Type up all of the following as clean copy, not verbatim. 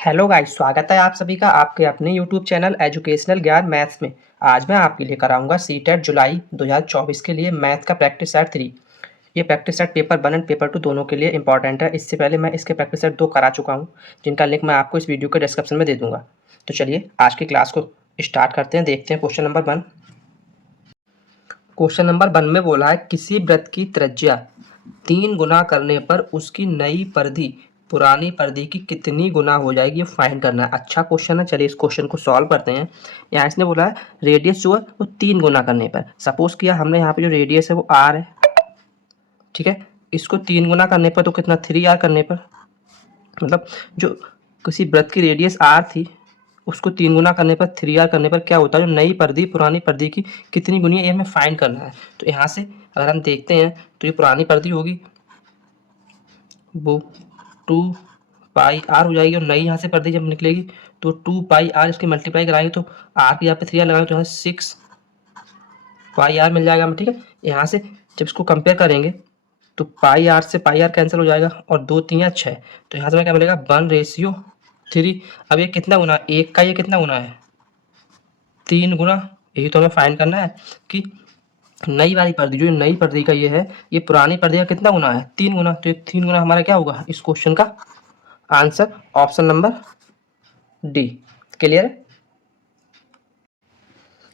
Hello guys, स्वागत है आप सभी का आपके अपने यूट्यूब चैनल एजुकेशनल ज्ञान मैथ्स में। आज मैं आपके लिए कराऊंगा सीटेट जुलाई 2024 के लिए मैथ का प्रैक्टिस सेट 3। ये practice set paper 1 and paper 2 दोनों के लिए इंपॉर्टेंट है। इससे पहले मैं इसके प्रैक्टिस सेट 2 करा चुका हूँ, जिनका लिंक मैं आपको इस वीडियो के डिस्क्रिप्शन में दे दूंगा। तो चलिए आज की क्लास को स्टार्ट करते हैं। देखते हैं क्वेश्चन नंबर 1। क्वेश्चन नंबर 1 में बोला है किसी वृत्त की त्रिज्या 3 गुना करने पर उसकी नई परिधि पुरानी परिधि की कितनी गुना हो जाएगी, ये फाइंड करना है। अच्छा क्वेश्चन है, चलिए इस क्वेश्चन को सॉल्व करते हैं। यहाँ इसने बोला है रेडियस जो है वो 3 गुना करने पर, सपोज किया हमने यहाँ पे जो रेडियस है वो आर है, ठीक है। इसको 3 गुना करने पर तो कितना 3r करने पर, मतलब जो किसी वृत्त की रेडियस आर थी उसको 3 गुना करने पर 3r करने पर क्या होता है, जो नई परिधि पुरानी परिधि की कितनी गुनी है ये हमें फाइंड करना है। तो यहाँ से अगर हम देखते हैं तो ये पुरानी परिधि होगी वो 2 पाई आर हो जाएगी, और नई यहाँ से परिधि जब निकलेगी तो 2 पाई आर, इसकी मल्टीप्लाई कराएंगे तो आर की यहाँ पे 3r लगाएंगे तो यहाँ 6 पाई आर मिल जाएगा हमें, ठीक है। यहाँ से जब इसको कंपेयर करेंगे तो पाई आर से पाई आर कैंसिल हो जाएगा और 2 3 6, तो यहाँ से हमें क्या मिलेगा 1:3। अब ये कितना गुना, एक का ये कितना गुना है 3 गुना। यही तो हमें फाइंड करना है कि नई वाली परिधि, जो नई परिधि का ये है, ये पुरानी परिधि का कितना गुना है 3 गुना। तो ये 3 गुना हमारा क्या होगा, इस क्वेश्चन का answer option number D. Clear है।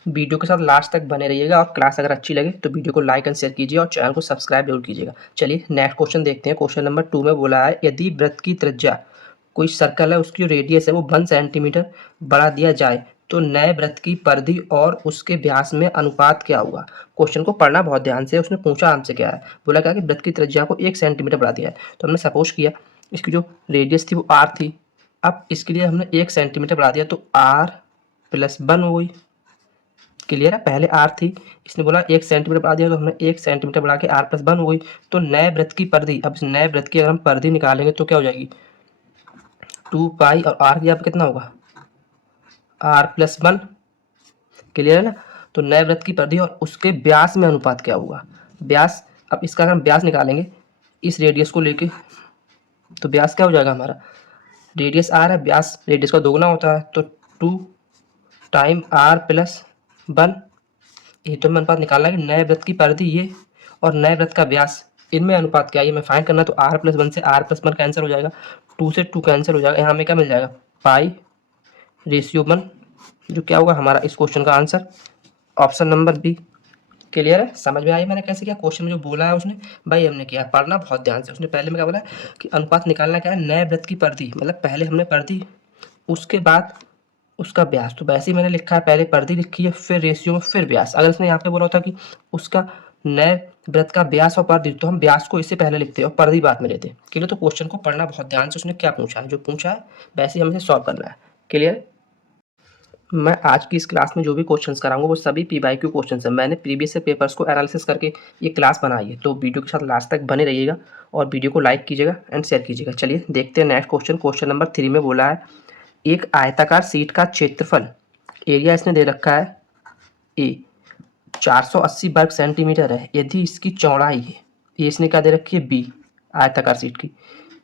वीडियो के साथ लास्ट तक बने रहिएगा, और क्लास अगर अच्छी लगे तो वीडियो को लाइक एंड शेयर कीजिए और चैनल को सब्सक्राइब जरूर कीजिएगा। चलिए नेक्स्ट क्वेश्चन देखते हैं। क्वेश्चन नंबर 2 में बोला है यदि वृत्त की त्रिज्या, कोई सर्कल है उसकी जो रेडियस है वो 1 सेंटीमीटर बढ़ा दिया जाए तो नए वृत्त की परिधि और उसके व्यास में अनुपात क्या होगा। क्वेश्चन को पढ़ना बहुत ध्यान से। उसने पूछा हमसे क्या है, बोला क्या कि वृत्त की त्रिज्या को 1 सेंटीमीटर बढ़ा दिया है। तो हमने सपोज किया इसकी जो रेडियस थी वो आर थी, अब इसके लिए हमने 1 सेंटीमीटर बढ़ा दिया तो आर प्लस 1 हो गई। क्लियर है। पहले आर थी, इसने बोला 1 सेंटीमीटर बढ़ा दिया तो हमने 1 सेंटीमीटर बढ़ा के आर प्लस 1 हो गई। तो नए वृत्त की परिधि, अब इस नए वृत्त की अगर हम परिधि निकालेंगे तो क्या हो जाएगी 2 पाई, और आर की यहाँ पे कितना होगा आर प्लस 1। क्लियर है ना। तो नए वृत्त की परिधि और उसके व्यास में अनुपात क्या होगा, व्यास। अब इसका अगर हम व्यास निकालेंगे इस रेडियस को लेके तो व्यास क्या हो जाएगा हमारा, रेडियस आर है, व्यास रेडियस का दोगुना होता है तो 2 टाइम आर प्लस 1। ये तो हमें अनुपात निकालना है कि नए वृत्त की परिधि ये और नए वृत्त का व्यास, इनमें अनुपात क्या है ये हमें फाइंड करना है। तो आर प्लस 1 से आर प्लस 1 कैंसिल हो जाएगा, 2 से 2 कैंसिल हो जाएगा, यहाँ हमें क्या मिल जाएगा पाई रेशियो 1, जो क्या होगा हमारा इस क्वेश्चन का answer option number B. Clear है। समझ में आई मैंने कैसे किया। क्वेश्चन में जो बोला है उसने, भाई हमने किया, पढ़ना बहुत ध्यान से। उसने पहले में क्या बोला कि अनुपात निकालना क्या है, नए वृत्त की परिधि, मतलब पहले हमने परिधि उसके बाद उसका व्यास। तो वैसे ही मैंने लिखा है, पहले परिधि लिखी है फिर रेशियो में फिर व्यास। अगर इसने यहाँ पे बोला होता कि उसका नए वृत्त का व्यास और परिधि, तो हम व्यास को इससे पहले लिखते और परिधि बाद में लेते। क्लियर। तो क्वेश्चन को पढ़ना बहुत ध्यान से। उसने क्या पूछा है, जो पूछा है वैसे ही हमें सॉल्व करना है। क्लियर। मैं आज की इस क्लास में जो भी क्वेश्चंस कराऊंगा वो सभी पीवाईक्यू क्वेश्चंस हैं। मैंने प्रीवियस से पेपर्स को एनालिसिस करके ये क्लास बनाई है, तो वीडियो के साथ लास्ट तक बने रहिएगा और वीडियो को लाइक कीजिएगा एंड शेयर कीजिएगा। चलिए देखते हैं नेक्स्ट क्वेश्चन। क्वेश्चन नंबर 3 में बोला है एक आयताकार शीट का क्षेत्रफल, एरिया इसने दे रखा है ए 480 वर्ग सेंटीमीटर है, यदि इसकी चौड़ाई है, ये इसने क्या दे रखी है बी, आयताकार शीट की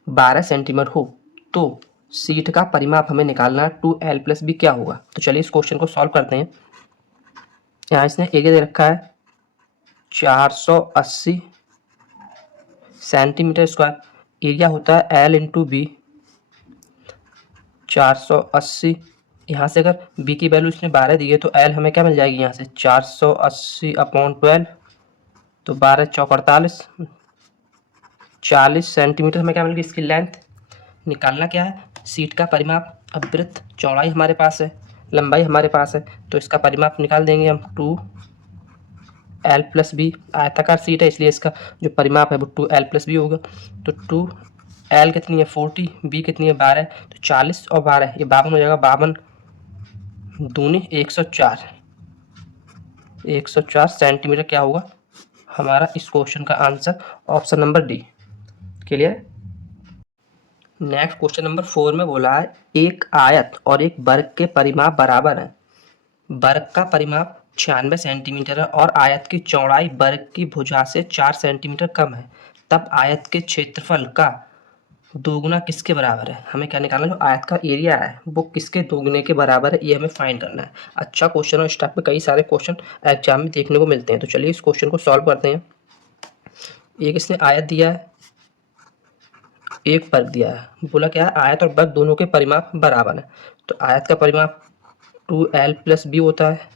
12 सेंटीमीटर हो तो शीट का परिमाप हमें निकालना है 2l प्लस बी क्या होगा। तो चलिए इस क्वेश्चन को सॉल्व करते हैं। यहाँ इसने एरिया दे रखा है 480 सेंटीमीटर स्क्वायर, एरिया होता है l इंटू बी 480। यहाँ से अगर b की वैल्यू इसने 12 दी है तो l हमें क्या मिल जाएगी, यहाँ से 480 अपॉन 12, तो 12 चौक 48, 40 सेंटीमीटर हमें क्या मिलेगी इसकी लेंथ। निकालना क्या है शीट का परिमाप। अब वृत्त चौड़ाई हमारे पास है, लंबाई हमारे पास है, तो इसका परिमाप निकाल देंगे हम 2l प्लस बी। आयताकार शीट है इसलिए इसका जो परिमाप है वो 2l प्लस बी होगा। तो 2l कितनी है 40, बी कितनी है 12, तो 40 और 12 ये 52 हो जाएगा। 52 दूनी 104, 104 सेंटीमीटर क्या होगा हमारा इस क्वेश्चन का answer option number D. Clear. Next question number 4 में बोला है एक आयत और एक वर्ग के परिमाप बराबर है। वर्ग का परिमाप 96 सेंटीमीटर है और आयत की चौड़ाई वर्ग की भुजा से 4 सेंटीमीटर कम है, तब आयत के क्षेत्रफल का दोगुना किसके बराबर है, हमें क्या निकालना है, जो आयत का एरिया है वो किसके दोगुने के बराबर है, ये हमें फाइंड करना है। अच्छा क्वेश्चन और इस टाइप में कई सारे क्वेश्चन एग्जाम में देखने को मिलते हैं। तो चलिए इस क्वेश्चन को सॉल्व करते हैं। एक इसने आयत दिया है, एक वर्ग दिया है, बोला क्या है, आयत और वर्ग दोनों के परिमाप बराबर है। तो आयत का परिमाप 2l+b होता है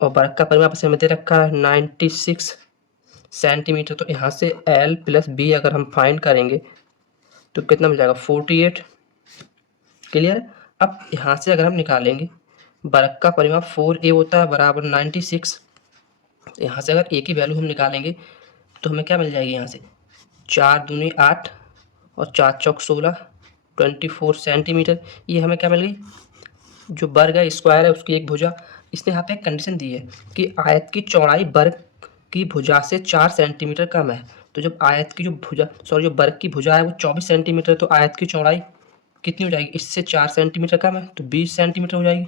और वर्ग का परिमाप इसे हमें दे रखा है 96 सेंटीमीटर। तो यहाँ से l+b अगर हम फाइंड करेंगे तो कितना मिल जाएगा, 48। क्लियर। अब यहाँ से अगर हम निकालेंगे, वर्ग का परिमाप 4a होता है बराबर 96। यहाँ से अगर a की वैल्यू हम निकालेंगे तो हमें क्या मिल जाएगी, यहाँ से 4 दूनी 8 और 4 चौक 16, 24 सेंटीमीटर। ये हमें क्या मिल गई, जो वर्ग है स्क्वायर है उसकी एक भुजा। इसने यहाँ पे एक कंडीशन दी है कि आयत की चौड़ाई वर्ग की भुजा से 4 सेंटीमीटर कम है। तो जब आयत की जो वर्ग की भुजा है वो 24 सेंटीमीटर, तो आयत की चौड़ाई कितनी हो जाएगी, इससे 4 सेंटीमीटर कम है तो 20 सेंटीमीटर हो जाएगी।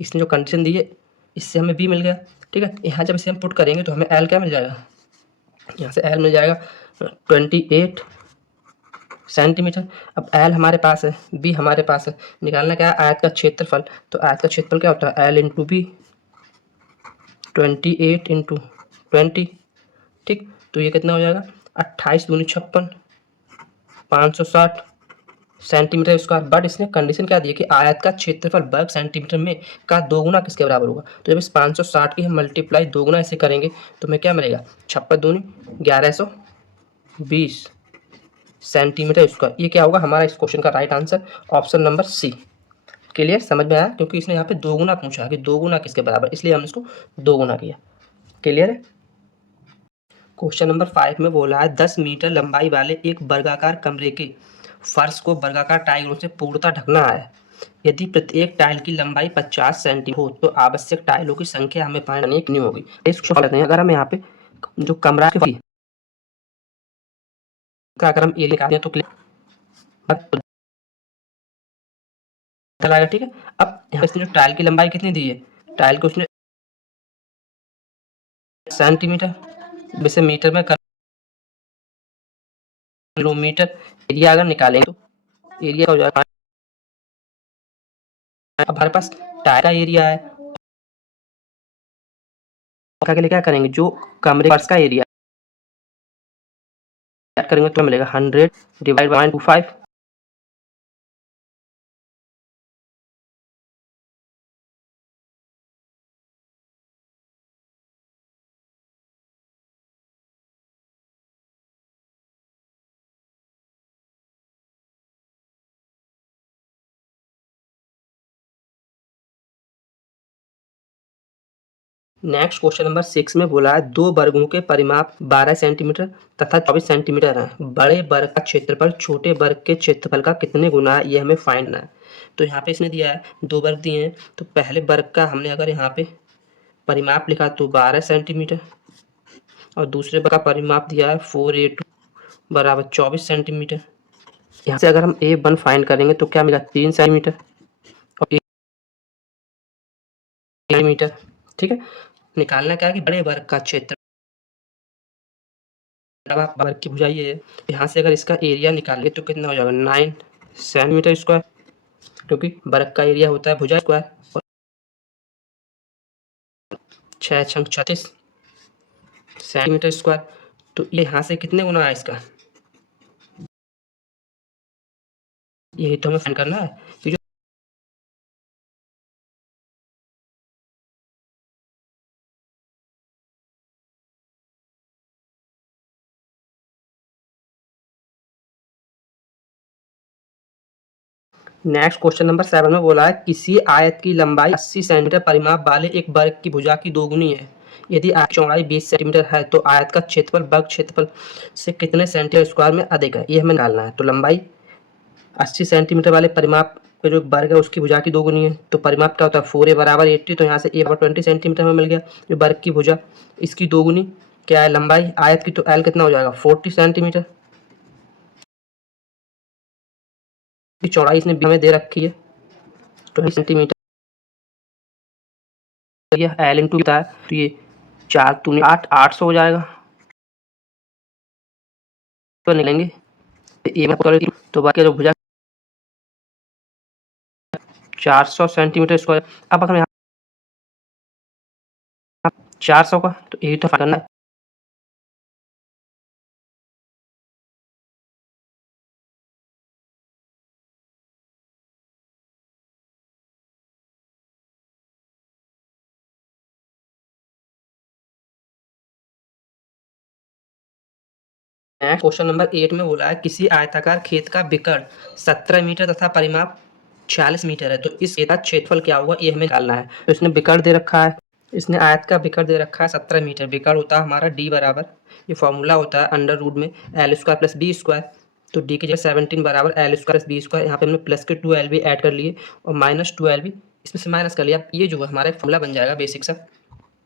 इसने जो कंडीशन दी है इससे हमें बी मिल गया। ठीक है, यहाँ जब इसे हम पुट करेंगे तो हमें एल क्या मिल जाएगा, यहाँ से एल मिल जाएगा 28 सेंटीमीटर। अब एल हमारे पास है, बी हमारे पास है, निकालना क्या है, आयत का क्षेत्रफल। तो आयत का क्षेत्रफल क्या होता है, एल इंटू बी, 28 इंटू 20। ठीक, तो ये कितना हो जाएगा, 28 दूनी 56, 560 सेंटीमीटर स्क्वायर। बट इसने कंडीशन क्या दी है कि आयत का क्षेत्रफल वर्ग सेंटीमीटर में का दोगुना किसके बराबर होगा। तो जब इस 560 की हम मल्टीप्लाई दोगुना ऐसे करेंगे तो हमें क्या मिलेगा, 56 दूनी 1120 सेंटीमीटर स्क्वायर। ये क्या होगा हमारा इस क्वेश्चन का right answer, option number C. Clear, समझ में आया, क्योंकि इसने यहाँ पे दोगुना पूछा है कि दोगुना किसके बराबर, इसलिए हमने इसको दोगुना किया। क्लियर है। क्वेश्चन नंबर 5 में बोला है 10 मीटर लंबाई वाले एक वर्गाकार कमरे के फर्श को वर्गाकार टाइलों से पूर्णतः ढकना है। यदि प्रत्येक टाइल की लंबाई 50 सेंटीमीटर हो तो आवश्यक टाइलों की संख्या हमें पाने कितनी होगी। इसको लेते हैं, अगर हम यहाँ पे जो कमरा का अगर हम एरिया निकालते हैं तो चलाएगा। ठीक है, अब यहाँ पे जो टाइल की लंबाई कितनी दी है, टाइल को उसने सेंटीमीटर, वैसे मीटर में किलोमीटर। एरिया अगर निकालेंगे तो एरिया हो जाएगा, अब हमारे पास टाइल का एरिया है, के लिए क्या करेंगे, जो कमरे फर्श का एरिया करेंगे तो मिलेगा 100 divide by 1.25। Next question number 6 में बोला है दो वर्गों के परिमाप 12 सेंटीमीटर तथा 24 सेंटीमीटर है। बड़े वर्ग का क्षेत्रफल छोटे वर्ग के क्षेत्रफल का कितने गुना है, ये हमें फाइंड करना है। तो यहाँ पे इसने दिया है दो वर्ग दिए हैं, तो पहले वर्ग का हमने अगर यहाँ पे परिमाप लिखा तो 12 सेंटीमीटर और दूसरे वर्ग का परिमाप दिया है 4a2 बराबर 24 सेंटीमीटर। यहाँ से अगर हम a1 फाइंड करेंगे तो क्या मिला, 3 सेंटीमीटर और 1 सेंटीमीटर। ठीक है, निकालना क्या है कि बड़े वर्ग का क्षेत्र वर्ग की भुजा ये है। यहाँ से अगर इसका एरिया निकालेंगे तो कितना हो जाएगा, 9 सेंटीमीटर स्क्वायर, क्योंकि वर्ग का एरिया होता है भुजा स्क्वायर, और 6 छंग 36 सेंटीमीटर स्क्वायर। तो ये यहाँ से कितने गुना है इसका, यही तो हमें फाइंड करना है कि जो नेक्स्ट क्वेश्चन नंबर 7 में बोला है किसी आयत की लंबाई 80 सेंटीमीटर परिमाप वाले एक वर्ग की भुजा की दोगुनी है। यदि आयत की चौड़ाई 20 सेंटीमीटर है तो आयत का क्षेत्रफल वर्ग क्षेत्रफल से कितने सेंटीमीटर स्क्वायर में अधिक है, ये हमें निकालना है। तो लंबाई 80 सेंटीमीटर वाले परिमाप का जो वर्ग है उसकी भुजा की दोगुनी है, तो परिमाप क्या होता है 4a बराबर 80, तो यहाँ से a बराबर 20 सेंटीमीटर हमें मिल गया। जो वर्ग की भुजा इसकी दोगुनी क्या है लंबाई आयत की, तो l कितना हो जाएगा 40 सेंटीमीटर की चौड़ाई इसने हमें दे रखी है 20 सेंटीमीटर। ये एल इंटू है तो ये 4 दूनी 8, 800 हो जाएगा। तो निकलेंगे ए में तो बाकी जो भुजा 400 सेंटीमीटर स्क्वायर। अब अगर यहाँ 400 का तो यही तो करना है। क्वेश्चन नंबर 8 में बोला है किसी आयताकार खेत का विकर्ण 17 मीटर तथा परिमाप 46 मीटर है, तो इस खेत का क्षेत्रफल क्या होगा ये हमें निकालना है। तो इसने विकर्ण दे रखा है, इसने आयत का विकर्ण दे रखा है 17 मीटर। विकर्ण होता है हमारा डी बराबर, ये फॉर्मूला होता है अंडर रूट में L square plus B square. तो डी की जगह 17 बराबर L square plus B square. यहाँ पे हमने प्लस के 2 एल भी ऐड कर लिए और माइनस 2 एल भी इसमें से माइनस कर लिया। ये जो है हमारा एक फॉर्मूला बन जाएगा बेसिक सा।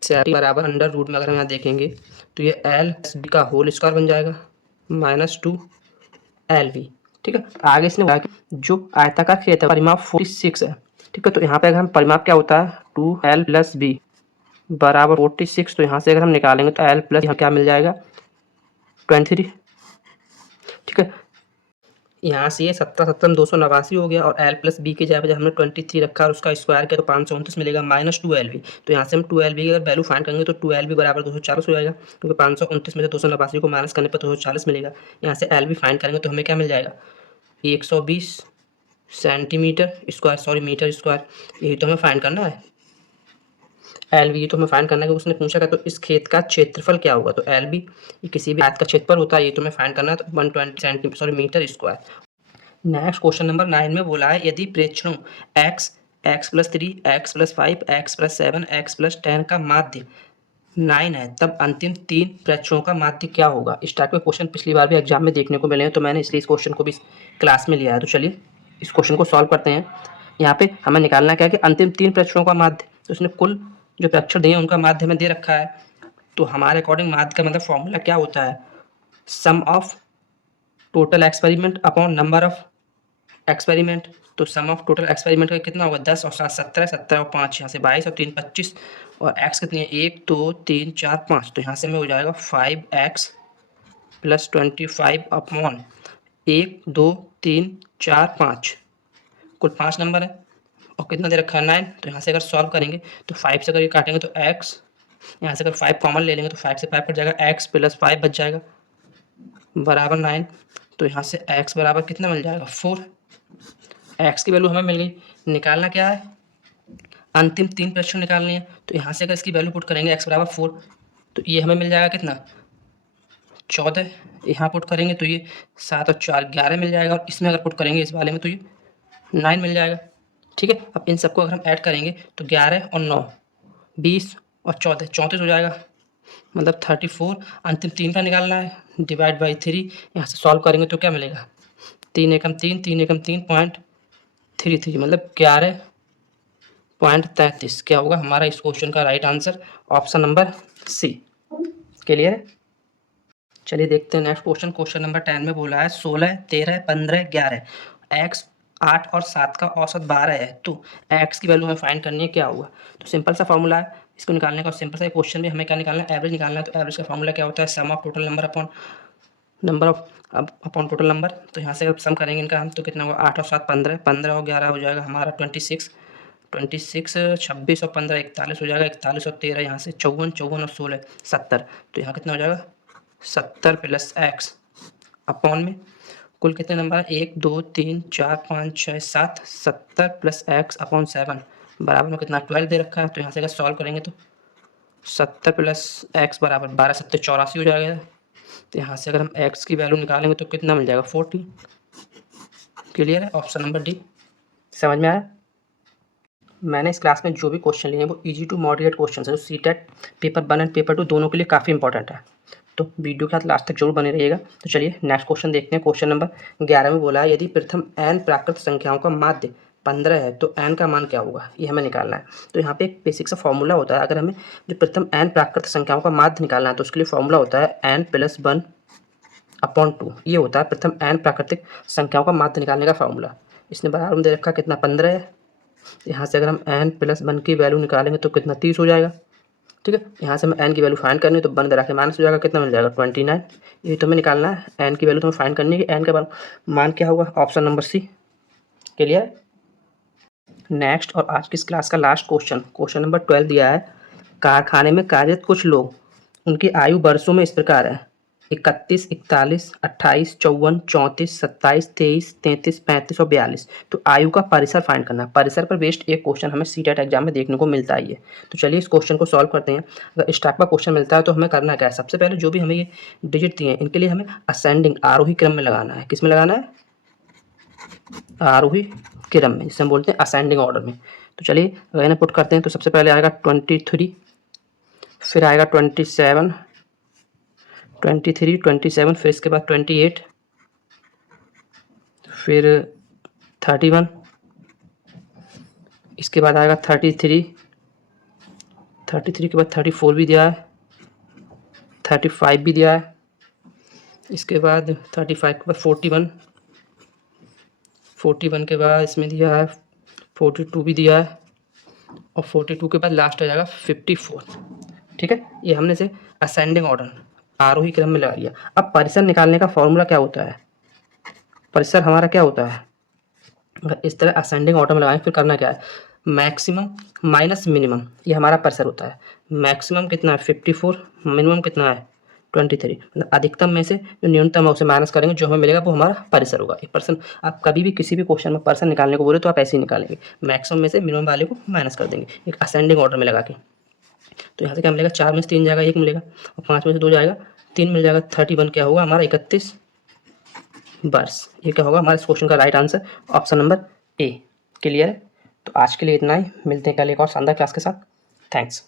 17 बराबर अंडर रूट में अगर हम यहाँ देखेंगे तो ये एल प्लस बी का होल स्क्वायर बन जाएगा माइनस 2 एल बी। ठीक है, आगे इसने बोला कि जो आयताकार खेत है परिमाप 46 है। ठीक है, तो यहाँ पे अगर हम परिमाप क्या होता है 2l प्लस बी बराबर 46, तो यहाँ से अगर हम निकालेंगे तो l प्लस यहाँ क्या मिल जाएगा 23। ठीक है, यहाँ से ये 17 हो गया और l प्लस बी की जगह हमने 23 रखा और उसका स्क्वायर किया तो 529 मिलेगा माइनस 2l भी। तो यहाँ से हम 2l भी की अगर वैल्यू फाइंड करेंगे तो 2l भी बराबर 240 हो जाएगा, क्योंकि 529 में से 289 को माइनस करने पर 240 मिलेगा। यहाँ से l भी फाइंड करेंगे तो हमें क्या मिल जाएगा 120 centimetre square, sorry metre square. यही तो हमें फाइंड करना है, एल बी तो हमें फाइंड करना है। उसने पूछा था तो इस खेत का क्षेत्रफल क्या होगा, तो एल बी ये किसी भी आयत का क्षेत्रफल होता है, ये तो हमें फाइंड करना है। तो 120 centimetre sorry metre square. Next question number 9 में बोला है यदि प्रेक्षणों x, x plus 3, x plus 5, x plus 7, x plus 10 का माध्य 9 है, तब अंतिम 3 प्रेक्षणों का माध्य क्या होगा। इस टाइप के क्वेश्चन पिछली बार भी एग्जाम में देखने को मिले हैं, तो मैंने इसलिए इस क्वेश्चन को भी क्लास में लिया है। तो चलिए इस क्वेश्चन को सॉल्व करते हैं। यहाँ पे हमें निकालना क्या है कि अंतिम 3 प्रेक्षणों का माध्य, तो उसने कुल जो प्रेक्षण दिए उनका माध्य हमें दे रखा है। तो हमारे अकॉर्डिंग माध्य का मतलब फॉर्मूला क्या होता है, sum of total experiment upon number of experiment. तो सम ऑफ टोटल एक्सपेरिमेंट का कितना होगा 10 और 7 17, 17 और 5 यहाँ से 22 और 3 25, और एक्स कितनी है 1 2 3 4 5। तो यहाँ से हमें हो जाएगा 5x प्लस 25 अपॉन 1 2 3 4 5, कुल 5 नंबर है और कितना दे रखा है 9। तो यहाँ से अगर सॉल्व करेंगे तो 5 से अगर ये काटेंगे तो x, यहाँ से अगर 5 कॉमन ले लेंगे तो 5 से 5 कट जाएगा, x प्लस 5 बच जाएगा बराबर 9। तो यहाँ से x बराबर कितना मिल जाएगा 4। x की वैल्यू हमें मिल गई। निकालना क्या है, अंतिम 3 प्रेक्षण निकालने हैं। तो यहाँ से अगर इसकी वैल्यू पुट करेंगे x बराबर 4, तो ये हमें मिल जाएगा कितना 14। यहाँ पुट करेंगे तो ये 7 और 4 11 मिल जाएगा, और इसमें अगर पुट करेंगे इस वाले में तो ये 9 मिल जाएगा। ठीक है, अब इन सबको अगर हम ऐड करेंगे तो 11 और 9 20 और 14 34 हो जाएगा, मतलब 34। अंतिम 3 का निकालना है, डिवाइड बाई 3। यहाँ से सॉल्व करेंगे तो क्या मिलेगा 3 एकम 3 3 एकम 3.33, मतलब 11.33। क्या होगा हमारा इस क्वेश्चन का right answer, option number C. Clear है। चलिए देखते हैं नेक्स्ट क्वेश्चन। क्वेश्चन नंबर 10 में बोला है 16 13 15 11 x 8 और 7 का औसत 12 है, तो x की वैल्यू हमें फाइंड करनी है, क्या होगा। तो सिंपल सा फॉर्मूला है इसको निकालने का, सिंपल सा क्वेश्चन भी हमें क्या निकालना है एवरेज निकालना है। तो एवरेज का फॉर्मूला क्या होता है sum of total number upon number of upon total number. तो यहाँ से अगर सम करेंगे इनका हम तो कितना होगा 8 और 7 15, 15 और 11 हो जाएगा हमारा 26, 26 और 15 41 हो जाएगा, 41 और 13 यहाँ से 54, 54 और 16 70। तो यहाँ कितना हो जाएगा 70 प्लस एक्स अपॉन में कुल कितने नंबर है 1 2 3 4 5 6 7, 70 प्लस एक्स अपॉन 7 बराबर में कितना 12 दे रखा है। तो यहाँ से अगर सॉल्व करेंगे तो 70 प्लस एक्स बराबर 12 7 84 हो जाएगा। तो यहाँ से अगर हम एक्स की वैल्यू निकालेंगे तो कितना मिल जाएगा 40। क्लियर है, ऑप्शन नंबर डी। समझ में आया। मैंने इस क्लास में जो भी क्वेश्चन लिए हैं वो इजी टू मॉडरेट क्वेश्चन है, जो सीटेट पेपर 1 एंड पेपर 2 दोनों के लिए काफ़ी इंपॉर्टेंट है। तो वीडियो के साथ लास्ट तक जरूर बने रहिएगा। तो चलिए नेक्स्ट क्वेश्चन देखते हैं। क्वेश्चन नंबर 11 में बोला है यदि प्रथम n प्राकृत संख्याओं का माध्य 15 है तो n का मान क्या होगा, ये हमें निकालना है। तो यहाँ पे एक बेसिक सा फॉर्मूला होता है, अगर हमें जो प्रथम n प्राकृत संख्याओं का माध्य निकालना है तो उसके लिए फॉर्मूला होता है n प्लस 1 अपॉन 2। ये होता है प्रथम n प्राकृतिक संख्याओं का माध्य निकालने का फॉर्मूला। इसने बराबर में दे रखा कितना 15 है। यहाँ से अगर हम n प्लस 1 की वैल्यू निकालेंगे तो कितना 30 हो जाएगा। ठीक है। यहाँ से हमें एन की वैल्यू फाइंड करनी है, तो बंद रखे माइनस हो जाएगा, कितना मिल जाएगा 29। ये तो हमें निकालना है, एन की वैल्यू तो हमें फाइंड करनी है कि एन का मान क्या होगा, option number C. Clear. Next और आज की इस क्लास का लास्ट क्वेश्चन नंबर 12 दिया है, कारखाने में कार्यरत कुछ लोग, उनकी आयु वर्षों में इस प्रकार है 31, 41, 28, 54, 34, 27, 23, 33, 35 और 42। तो आयु का परिसर फाइंड करना है। परिसर पर बेस्ड एक क्वेश्चन हमें सीटेट एग्जाम में देखने को मिलता है ये। तो चलिए इस क्वेश्चन को सॉल्व करते हैं। अगर इस टाइप का क्वेश्चन मिलता है तो हमें करना क्या है, सबसे पहले जो भी हमें ये डिजिट दिए हैं इनके लिए हमें असेंडिंग आरोही क्रम में लगाना है। किस में लगाना है, आरोही क्रम में, जिसे हम बोलते हैं असेंडिंग ऑर्डर में। तो चलिए अगर इन्हें पुट करते हैं तो सबसे पहले आएगा 23, फिर आएगा 27, 23, 27, फिर इसके बाद 28, फिर 31, इसके बाद आएगा 33, 33 के बाद 34 भी दिया है, 35 भी दिया है, इसके बाद 35 के बाद 41, 41 के बाद इसमें दिया है 42 भी दिया है, और 42 के बाद लास्ट आ जाएगा 54। ठीक है, ये हमने से असेंडिंग ऑर्डर आरोही क्रम में लगा लिया। अब परिसर निकालने का फॉर्मूला क्या होता है, परिसर हमारा क्या होता है, अगर इस तरह असेंडिंग ऑर्डर में लगाएं फिर करना क्या है, मैक्सिमम माइनस मिनिमम, ये हमारा परिसर होता है। मैक्सिमम कितना है 54, मिनिमम कितना है 23, मतलब अधिकतम में से जो न्यूनतम है उसे माइनस करेंगे, जो हमें मिलेगा वो हमारा परिसर होगा। एक पर्सन, आप कभी भी किसी भी क्वेश्चन में परिसर निकालने को बोले तो आप ऐसे ही निकालेंगे, मैक्सिमम में से मिनिमम वाले को माइनस कर देंगे एक असेंडिंग ऑर्डर में लगा के। तो यहाँ से क्या मिलेगा, 4 में से 3 जाएगा 1 मिलेगा, और 5 में से 2 जाएगा 3 मिल जाएगा। 31 क्या होगा हमारा 31 वर्ष। ये क्या होगा हमारे इस क्वेश्चन का right answer, option number A. Clear है। तो आज के लिए इतना ही, मिलते हैं कल एक और शानदार क्लास के साथ। थैंक्स।